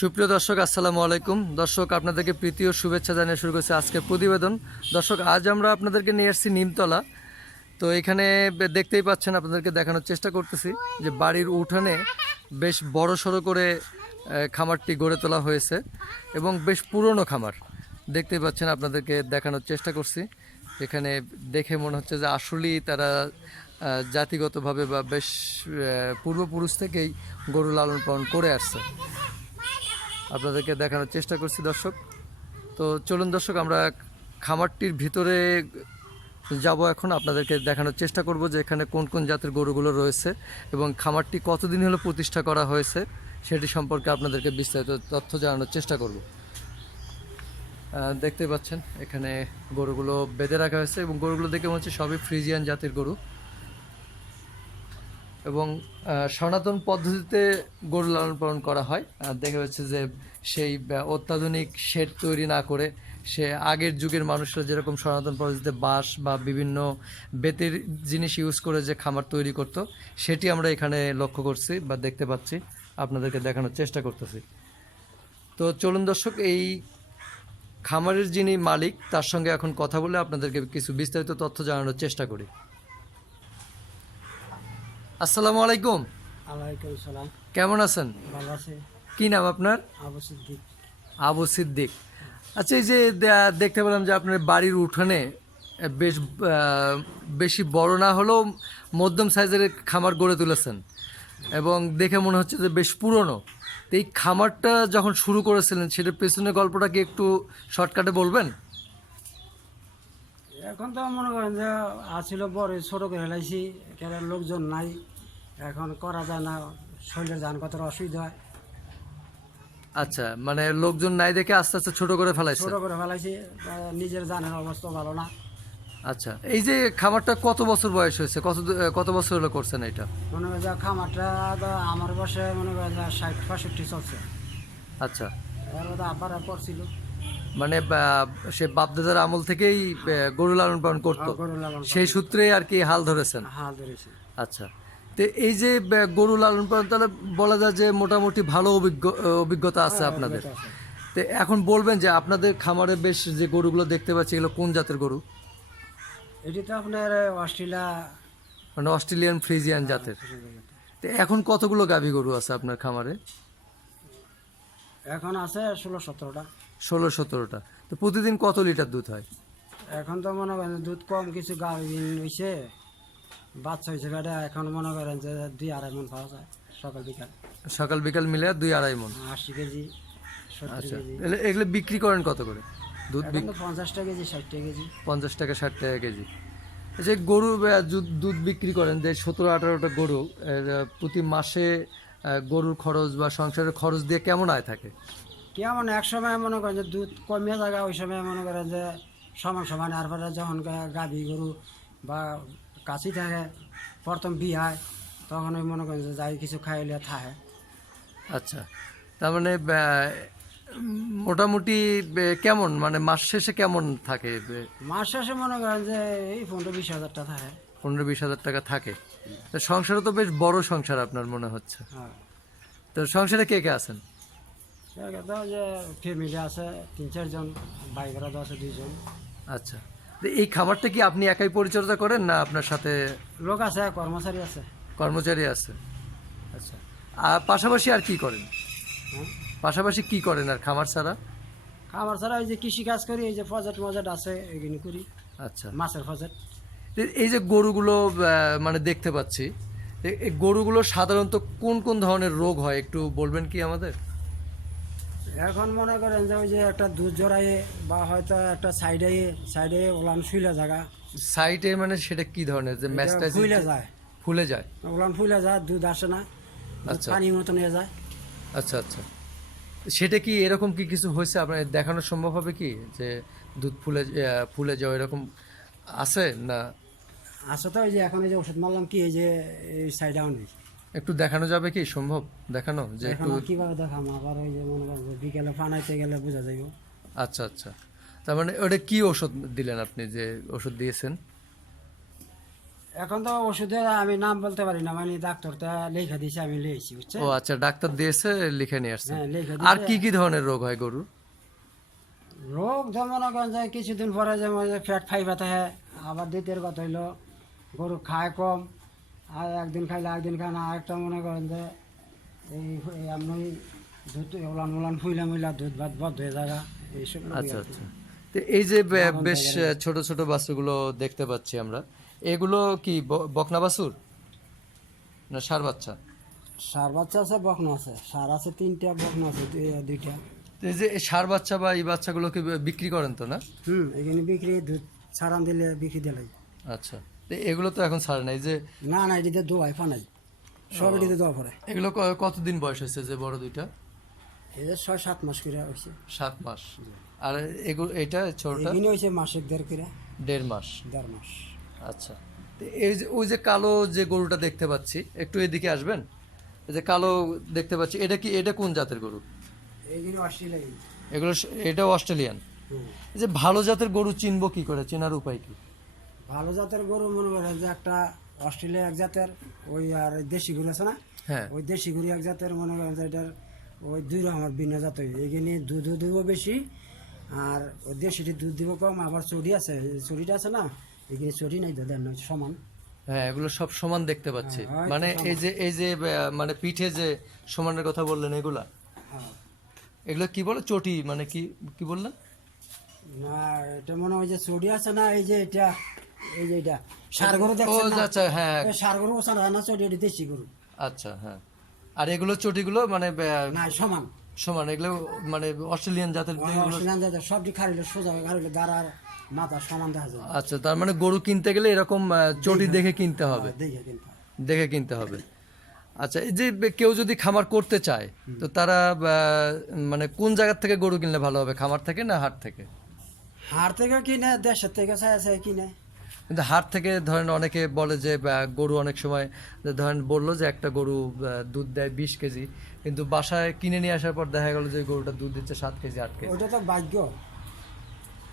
সুপ্রিয় দর্শক, আসসালামু আলাইকুম। দর্শক, আপনাদেরকে প্রীতি ও শুভেচ্ছা জানিয়ে শুরু করছি আজকের প্রতিবেদন। দর্শক, আজ আমরা আপনাদেরকে নিয়ে এসেছি নিমতলা। তো এখানে দেখতেই পাচ্ছেন, আপনাদেরকে দেখানোর চেষ্টা করতেছি যে বাড়ির উঠানে বেশ বড় সড়ো করে খামারটি গড়ে তোলা হয়েছে এবং বেশ পুরনো খামার দেখতেই পাচ্ছেন। আপনাদেরকে দেখানোর চেষ্টা করছি। এখানে দেখে মনে হচ্ছে যে আসলেই তারা জাতিগতভাবে বা বেশ পূর্বপুরুষ থেকেই গরু লালন পালন করে আসছে। আপনাদেরকে দেখানোর চেষ্টা করছি দর্শক। তো চলুন দর্শক, আমরা খামারটির ভিতরে যাব। এখন আপনাদেরকে দেখানোর চেষ্টা করব যে এখানে কোন কোন জাতের গরুগুলো রয়েছে এবং খামারটি কতদিন হলো প্রতিষ্ঠা করা হয়েছে সেটি সম্পর্কে আপনাদেরকে বিস্তারিত তথ্য জানানোর চেষ্টা করব। দেখতে পাচ্ছেন এখানে গরুগুলো বেঁধে রাখা হয়েছে এবং গরুগুলো দেখে মনে হচ্ছে সবই ফ্রিজিয়ান জাতের গরু এবং সনাতন পদ্ধতিতে গরু লালন পালন করা হয়। দেখা যাচ্ছে যে সেই অত্যাধুনিক শেড তৈরি না করে সে আগের যুগের মানুষরা যেরকম সনাতন পদ্ধতিতে বাঁশ বা বিভিন্ন বেতের জিনিস ইউজ করে যে খামার তৈরি করত, সেটি আমরা এখানে লক্ষ্য করছি বা দেখতে পাচ্ছি, আপনাদেরকে দেখানোর চেষ্টা করতেছি। তো চলুন দর্শক, এই খামারের যিনি মালিক তার সঙ্গে এখন কথা বলে আপনাদেরকে কিছু বিস্তারিত তথ্য জানানোর চেষ্টা করি। আসসালামু আলাইকুম। ওয়ালাইকুম সালাম। কেমন আছেন? ভালো আছে। কি নাম আপনার? আবু সিদ্দিক। আবু সিদ্দিক। আচ্ছা, এই যে দেখতে পেলাম যে আপনার বাড়ির উঠানে বেশ বেশি বড় না হলেও মধ্যম সাইজের খামার গড়ে তুলেছেন এবং দেখে মনে হচ্ছে যে বেশ পুরনো। তো এই খামারটা যখন শুরু করেছিলেন সেটার পেছনের গল্পটা কি একটু শর্টকাটে বলবেন? এখন তো মনে করেন যে আছিল বড় ছোট করে হেলাইছি, কেন লোকজন নাই, এখন করা যায় না, শরীরের যান কত অসুবিধা হয়। আচ্ছা, মানে লোকজন নাই দেখে আস্তে আস্তে ছোট করে ফেলাইছে। ছোট করে ফেলাইছি, নিজের জানের অবস্থা ভালো না। আচ্ছা, এই যে খামারটা কত বছর বয়স হয়েছে, কত বছর হলো করছেন এটা? মনে করেন যে খামারটা তো আমার বসে মনে করেন যে 60-65 চলছে। আচ্ছা, এর মধ্যে আব্বার করছিল, মানে সে বাপদাদার আমল থেকেই গরু লালন পালন করতো, গরু লালন সেই সূত্রে আর কি হাল ধরেছেন। হাল ধরেছি। আচ্ছা, তো এই যে গরু লালন পালন, তাহলে বলা যায় যে মোটামুটি ভালো অভিজ্ঞতা আছে আপনাদের। তো এখন বলবেন যে আপনাদের খামারে বেশ যে গরুগুলো দেখতে পাচ্ছি এগুলো কোন জাতের গরু? এটি তো আপনার অস্ট্রেলিয়া, মানে অস্ট্রেলিয়ান ফ্রিজিয়ান জাতের। তো এখন কতগুলো গাভী গরু আছে আপনার খামারে? এখন আছে 16-17টা। 16-17টা। তো প্রতিদিন কত লিটার দুধ হয়? এখন তো মনে করেন দুধ কম, কিছু গাভিন হয়েছে, বাচ্চা হয়েছে বেটা, এখন মনে করেন যে 2-2.5 মণ পাওয়া যায় সকাল বিকাল। সকাল বিকাল মিলে 2-2.5 মণ। 80 কেজি, 70 আচ্ছা, কেজি। এগুলো বিক্রি করেন কত করে? দুধ এখন তো 50 টাকা কেজি, 60 টাকা কেজি। 50 টাকা 60 টাকা কেজি। যে গরু দুধ বিক্রি করেন, যে 17-18টা গরু, প্রতি মাসে গরুর খরচ বা সংসারের খরচ দিয়ে কেমন আয় থাকে? কেমন এক সময় মনে করেন যে দুধ কমিয়ে জায়গা, ওই সময় মনে করেন যে সমান সমান, আর পরে যখন গাভী গরু বা কাশি থাকে, প্রথম বিয়ে তখন ওই মনে করেন যে যাই কিছু খাইলে থাকে। আচ্ছা, তার মানে মোটামুটি কেমন, মানে মাস শেষে কেমন থাকে? মাস শেষে মনে করেন যে এই 15-20 হাজার টাকা থাকে। 15-20 হাজার টাকা থাকে। তো সংসারে তো বেশ বড় সংসার আপনার মনে হচ্ছে। হ্যাঁ, তো সংসারে কে কে আছেন? তো যে ফ্যামিলি আছে 3-4 জন, ভাইরা তো আছে 2 জন। আচ্ছা, তো এই খামারটা কি আপনি একাই পরিচর্যা করেন না আপনার সাথে লোক আছে, কর্মচারী আছে। কর্মচারী আছে? আচ্ছা, আর পাশাপাশি আর কি করেন? হ্যাঁ, পাশাপাশি কি করেন আর খামার ছাড়া? আমার ছাড়া এই যে কৃষি কাজ করি, এই যে প্রজেক্ট মজেট আছে এগুলি করি, আচ্ছা, মাছের প্রজেক্ট। এই যে গরুগুলো মানে দেখতে পাচ্ছি, এই গরুগুলো সাধারণত কোন কোন ধরনের রোগ হয় একটু বলবেন কি আমাদের? এখন মনে করেন যে ওই যে একটা দুধ জড়াইয়ে বা হয়তো একটা সাইডে ওলান শুইলে জায়গা, সাইটে মানে সেটা কি ধরনের, যে ম্যাচটা ফুলে যায়, ফুলে যায়? ওলান ফুলে যায়, দুধ আসে না, আচ্ছা, পানি মতো নিয়ে যায়। আচ্ছা, আচ্ছা, সেটা কি এরকম কি কিছু হয়েছে আপনার দেখানো সম্ভব হবে কি, যে দুধ ফুলে যাওয়া এরকম আছে না? আসে তো, ওই যে এখন এই যে ওষুধ মারলাম কি, এই যে এই সাইডে নেই। একটু দেখানো যাবে কি, সম্ভব দেখানো যে এখন একটু? আর কিভাবে দেখাম, আবার ওই যে মনে করেন যে বিকেলে পানাইতে গেলে বোঝা যাইব। আচ্ছা, আচ্ছা, তার মানে ওটা কি ওষুধ দিলেন আপনি, যে ওষুধ দিয়েছেন? এখন তো ওষুধে আমি নাম বলতে পারি না, মানে ডাক্তারটা লেখা দিয়েছে, আমি লিখেছি, বুঝছে। ও আচ্ছা, ডাক্তার দিয়েছে, লিখে নিয়ে আসছেন। হ্যাঁ, লেখা আর দিয়েছে। কি কি ধরনের রোগ হয় গরুর? রোগ যেমন এখন যায় কিছুদিন পরে যেমন ফ্যাট ফাইবাতে হয়, আবার দ্বিতীয় কথা হইলো গরু খায় কম, আর একদিন খাইলে একদিন খায় না। আরেকটা মনে করেন যে এই আপনি দুধ ওলান মোলান ফুইলা মুইলা দুধ ভাত বদ্ধ হয়ে যাগা, এইসব রোগই আচ্ছা আর কি। আচ্ছা। তো এই যে বাগান বেশ জায়গায়। ছোট ছোট বাছুরগুলো দেখতে পাচ্ছি আমরা, এগুলো কি বকনা বাছুর না ষাঁড় বাচ্চা? সার বাচ্চা আছে, বকনা আছে, সার আছে 3টা, বকনা আছে 2টা। তো এই যে এই ষাঁড় বাচ্চা বা এই বাচ্চাগুলোকে বিক্রি করেন তো না? এখানে বিক্রি, দুধ ছাড়ান দিলে বিক্রি দিলে। আচ্ছা, তো এগুলো তো এখন ছাড়ে নাই যে, না না, এটিতে দোয়াই ফানাই, সব এটিতে দোয়া পড়ে। এগুলো কতদিন বয়স হয়েছে যে বড় দুইটা? এই যে 6-7 মাস করে হয়েছে। 7 মাস। আর এগুলো এটা ছোটটা এখানে হয়েছে মাসের 1.5 করে, 1.5 মাস। 1.5 মাস। আচ্ছা, তো এই যে ওই যে কালো যে গরুটা দেখতে পাচ্ছি, একটু এদিকে আসবেন। এই যে কালো দেখতে পাচ্ছি, এটা কোন জাতের গরু? এইখানে অস্ট্রেলিয়ায়। এগুলো এটা অস্ট্রেলিয়ান। হুম। এই যে ভালো জাতের গরু চিনবো কি করে, চেনার উপায় কি? ভালো জাতের গরু মনে করেন যে একটা অস্ট্রেলিয়া এক জাতের, ওই আর দেশি গরু আছে না, হ্যাঁ, ওই দেশি গরু এক জাতের, মনে করেন যে এটার ওই 2 রকমের ভিন্ন জাত। এখানে দুধও দিব বেশি, আর ওই দেশিটি দুধ দিব কম। আবার চড়ি আছে, চড়িটা আছে না, এখানে চড়ি নাই তো, দেন না, সমান। হ্যাঁ, এগুলো সব সমান দেখতে পাচ্ছি। হ্যাঁ, মানে হয়তো এই যে মানে পিঠে যে সমানের কথা বললেন, এগুলা হ্যাঁ। এগুলো কি বলে চটি, মানে কি কি বললেন? না, এটা মনে হয় যে চড়ি আছে না, এই যে এটা, এই যে এটা সার গরু ও দেখছেন না, আচ্ছা, হ্যাঁ, এই সার গরু ওসান হয় না, চড়ি, এটা দেশি গরু। আচ্ছা, হ্যাঁ। আর এগুলো চটিগুলো মানে না, সমান। সমান, এগুলো মানে অস্ট্রেলিয়ান জাতের যেগুলো। অস্ট্রেলিয়ান জাতের সবটি খারিলে সোজা হয়ে, খারিলে গাড় আর মাথা সমান দেখা যায়। আচ্ছা, তার মানে গরু কিনতে গেলে এরকম চটি দেখে কিনতে হবে, দেখে কিন্তু। দেখে কিনতে হবে। আচ্ছা, এই যে কেউ যদি খামার করতে চায়, তো তারা মানে কোন জায়গা থেকে গরু কিনলে ভালো হবে, খামার থেকে না হাট থেকে? হাট থেকে কিনে, দেশের থেকে চাই চাই কিনে। কিন্তু হাট থেকে ধরেন অনেকে বলে যে গরু অনেক সময় যে ধরেন বললো যে একটা গরু দুধ দেয় 20 কেজি, কিন্তু বাসায় কিনে নিয়ে আসার পর দেখা গেল যে গরুটা দুধ দিচ্ছে 7 কেজি 8 কেজি। ওইটা তো ভাগ্য,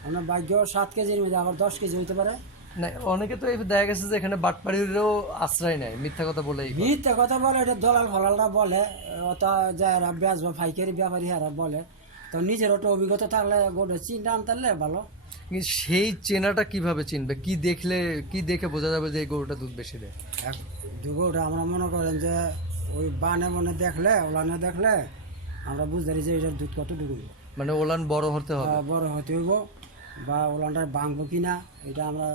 মানে ভাগ্য 7 কেজির মধ্যে আবার 10 কেজি হইতে পারে। না, অনেকে তো এই দেখা গেছে যে এখানে বাটপাড়িরও আশ্রয় নেয়, মিথ্যা কথা বলেই করে। মিথ্যা কথা বলে, এটা দলাল ফলালরা বলে, ওটা যারা বেচবো পাইকারি ব্যাপারী হারা বলে। তো নিজের ওটা অভিজ্ঞতা থাকলে গোটা চিন্তা আনতারলে ভালো। কিন্তু সেই চেনাটা কিভাবে চিনবে, কি দেখলে, কি দেখে বোঝা যাবে যে এই গরুটা দুধ বেশি দেয়? দুগোটা আমরা মনে করেন যে ওই বানে বনে দেখলে, ওলানে দেখলে আমরা বুঝতে পারি যে এটার দুধ কত ডুবুল। মানে ওলান বড় হতে হবে। বড় হতে হইব, বা ওলানটার ভাঙবো কিনা, এটা আমরা।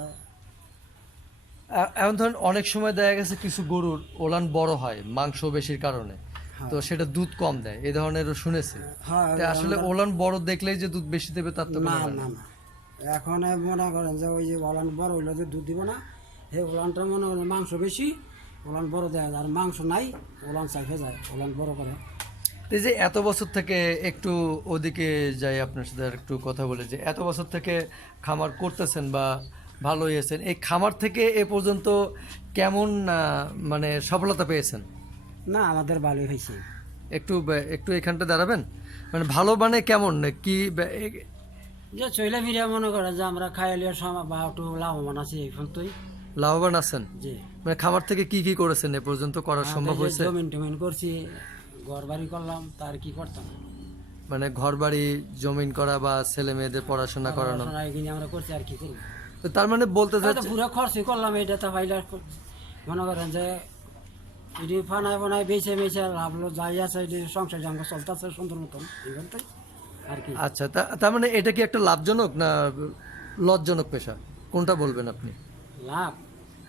এখন ধরেন অনেক সময় দেখা গেছে কিছু গরুর ওলান বড় হয় মাংস বেশির কারণে, তো সেটা দুধ কম দেয়, এই ধরনেরও শুনেছি। হ্যাঁ, তা আসলে ওলান বড় দেখলেই যে দুধ বেশি দেবে তার তো না কোনো মানে না নেই। না, এখন মনে করেন যে ওই যে ওলান বড় হইলে যে দুধ দিব না, সেই ওলানটা মনে করেন মাংস বেশি, ওলান বড় দেয়, আর মাংস নাই, ওলান চাইতে যায়, ওলান বড় করে। তো এই যে এত বছর থেকে, একটু ওদিকে যাই আপনার সাথে আর একটু কথা বলে, যে এত বছর থেকে খামার করতেছেন বা ভালো হয়েছেন, এই খামার থেকে এ পর্যন্ত কেমন মানে সফলতা পেয়েছেন? না, আমাদের ভালোই হয়েছে। একটু এখানটা দাঁড়াবেন, মানে ভালো মানে কেমন কি যে চইলে ফিরে মনে করে যে আমরা খাইলে সময় বা একটু লাভবান আছি এই পর্যন্তই। লাভবান আছেন? জি। মানে খামার থেকে কি কি করেছেন এ পর্যন্ত, করা সম্ভব আমাদের যে হয়েছে? জমিন টমিন করছি, ঘর বাড়ি করলাম, তার কি করতাম, মানে ঘর বাড়ি জমিন করা বা ছেলে মেয়েদের পড়াশোনা করানো, পড়াশোনা এখানে আমরা করছি, আর কি করবো। তো তার মানে বলতে তাই তো চাচ্ছি, পুরো খরচই করলাম, এটা তো পাইলে মনে করেন যে এটি ফানায় ফানায় বেছে বেছে লাভ যাই আছে, এটি সংসার জাঙ্গ চলতেছে সুন্দর মতন, এইখানটাই আর কি। আচ্ছা, তার মানে এটা কি একটা লাভজনক না লজ্জনক পেশা, কোনটা বলবেন আপনি? লাভ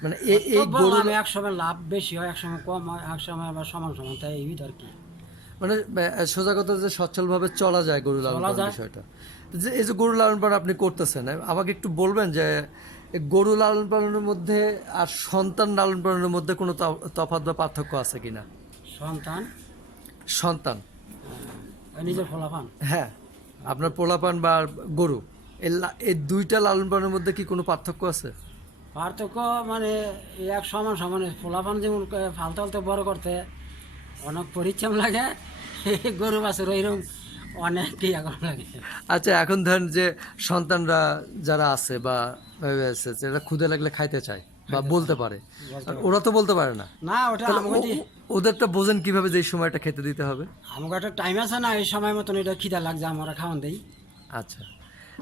মানে তো এই গরু, বললাম, এক সময় লাভ বেশি হয়, এক সময় কম হয়, এক সময় আবার সমান সমান, তাই এই আর কি। মানে সোজা কথা যে সচ্ছলভাবে চলা যায় গরু লালন চলা পালন যায়। বিষয়টা, যে এই যে গরু লালন পালন আপনি করতেছেন, আমাকে একটু বলবেন যে এই গরু লালন পালনের মধ্যে আর সন্তান লালন পালনের মধ্যে কোনো তফাৎ বা পার্থক্য আছে কিনা? সন্তান, সন্তান, নিজের ফলাফান। হ্যাঁ, আপনার পোলাপান বা গরু, এই দুইটা লালন পালনের মধ্যে কি কোনো পার্থক্য আছে? পার্থক্য মানে এই এক সমান সমানে, ফলাফান যেমন ফালতে ফালতে বড় করতে অনেক পরিশ্রম লাগে, গরু বাছুর ওইরকম অনেক ইয়া করা লাগে। আচ্ছা, এখন ধরেন যে সন্তানরা যারা আছে বা আছে, যারা ক্ষুদে লাগলে খাইতে চায়, বা বলতে পারে, আর ওরা তো বলতে পারে না। না ওটা তাহলে আমাকে ওদেরটা বোঝেন কিভাবে যে এই সময়টা খেতে দিতে হবে? আমাকে একটা টাইম আছে না, এই সময় মতন এটা খিদা লাগছে আমরা খাওয়ান দেই। আচ্ছা,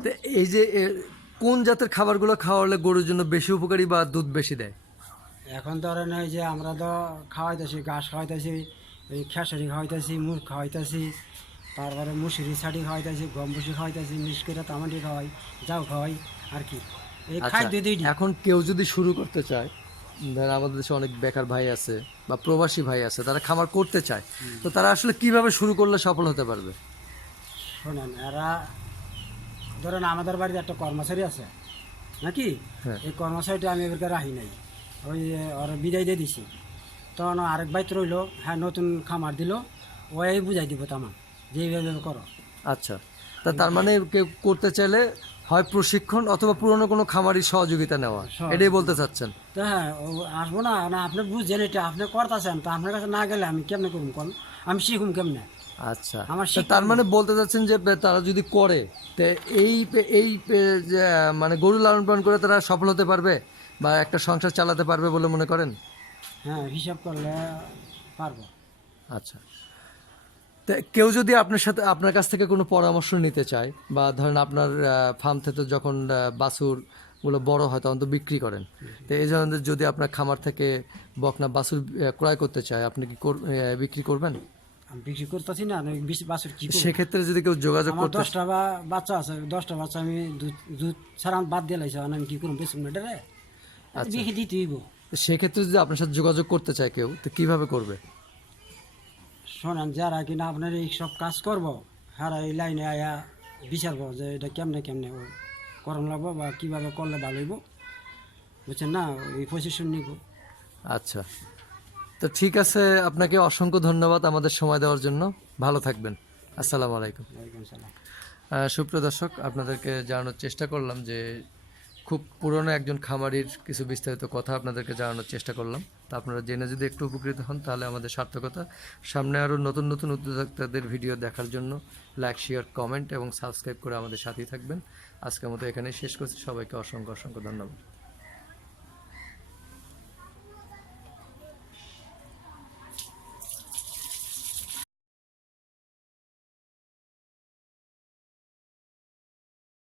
তো এই যে কোন জাতের খাবারগুলো খাওয়ালে গরুর জন্য বেশি উপকারী বা দুধ বেশি দেয়? এখন ধরেন এই যে আমরা তো খাওয়াইতেছি, ঘাস খাওয়াইতেছি, এই খেসারি খাওয়াইতেছি, মুখ খাওয়াইতেছি, তারপরে মুসুরি ছাড়ি খাওয়াইতেছি, গম ভুসি খাওয়াইতেছি, মিষ্টিটা তামাটি খাওয়াই, যাও খাওয়াই আর কি, এই খাই আচ্ছা, দিই। এখন কেউ যদি শুরু করতে চায়, ধরেন আমাদের দেশে অনেক বেকার ভাই আছে বা প্রবাসী ভাই আছে, তারা খামার করতে চায়, তো তারা আসলে কিভাবে শুরু করলে সফল হতে পারবে? শোনেন, এরা ধরেন আমাদের বাড়িতে একটা কর্মচারী আছে নাকি, হ্যাঁ। এই কর্মচারীটা আমি এবারকে রাখি নাই, ওই ওর বিদায় দিয়ে দিছি। তখন আরেক বাইত রইলো, হ্যাঁ নতুন খামার দিল, ওই বুঝাই দিব তামান যে এইভাবে করো। আচ্ছা, তার মানে কেউ করতে চাইলে হয় প্রশিক্ষণ অথবা পুরনো কোনো খামারির সহযোগিতা নেওয়া, এটাই বলতে চাচ্ছেন? তো হ্যাঁ, ও আসবো না, না আপনি বুঝছেন এটা, আপনি করতেছেন, তো আপনার কাছে না গেলে আমি কেমনে করুম কোন, আমি শিখুম কেমনে? আচ্ছা, আমার তা তার মানে বলতে চাচ্ছেন যে তারা যদি করে, তো এই এই যে মানে গরু লালন পালন করে তারা সফল হতে পারবে বা একটা সংসার চালাতে পারবে বলে মনে করেন? হ্যাঁ, হিসাব করলে পারবো। আচ্ছা, তো কেউ যদি আপনার কাছ থেকে কোনো পরামর্শ নিতে চায়, বা ধরেন আপনার ফার্ম থেকে যখন বাছুরগুলো বড় হয় তখন তো বিক্রি করেন, তো এই ধরনের যদি আপনার খামার থেকে বকনা বাছুর ক্রয় করতে চায়, আপনি কি বিক্রি করবেন? আমি বিক্রি করতেছি না, আমি বেশি বাছুর কি করবো? সেক্ষেত্রে যদি কেউ যোগাযোগ আমার করতে 10টা বাচ্চা আছে, 10টা বাচ্চা আমি দুধ ছাড়া বাদ দিয়ে লাইছি, আমি কি করবো বেশি মিনিটে বিক্রি দিতে হইব। সেক্ষেত্রে যদি আপনার সাথে যোগাযোগ করতে চায় কেউ, তো কিভাবে করবে? শোনেন, যারা কিনা আপনার এই সব কাজ করবো, হারা এই লাইনে আয়া বিচারবো যে এটা কেমনে কেমনে করণ লাগবো বা কীভাবে করলে ভালো হইব, বুঝছেন না, এই পজিশন নিব। আচ্ছা, তো ঠিক আছে, আপনাকে অসংখ্য ধন্যবাদ আমাদের সময় দেওয়ার জন্য। ভালো থাকবেন। আসসালামু আলাইকুম। ওয়ালাইকুম সালাম। সুপ্রিয় দর্শক, আপনাদেরকে জানানোর চেষ্টা করলাম যে খুব পুরনো একজন খামারির কিছু বিস্তারিত কথা আপনাদেরকে জানানোর চেষ্টা করলাম। তা আপনারা জেনে যদি একটু উপকৃত হন তাহলে আমাদের সার্থকতা। সামনে আরও নতুন নতুন উদ্যোক্তাদের ভিডিও দেখার জন্য লাইক, শেয়ার, কমেন্ট এবং সাবস্ক্রাইব করে আমাদের সাথেই থাকবেন। আজকের মতো এখানেই শেষ করছি। সবাইকে অসংখ্য অসংখ্য ধন্যবাদ।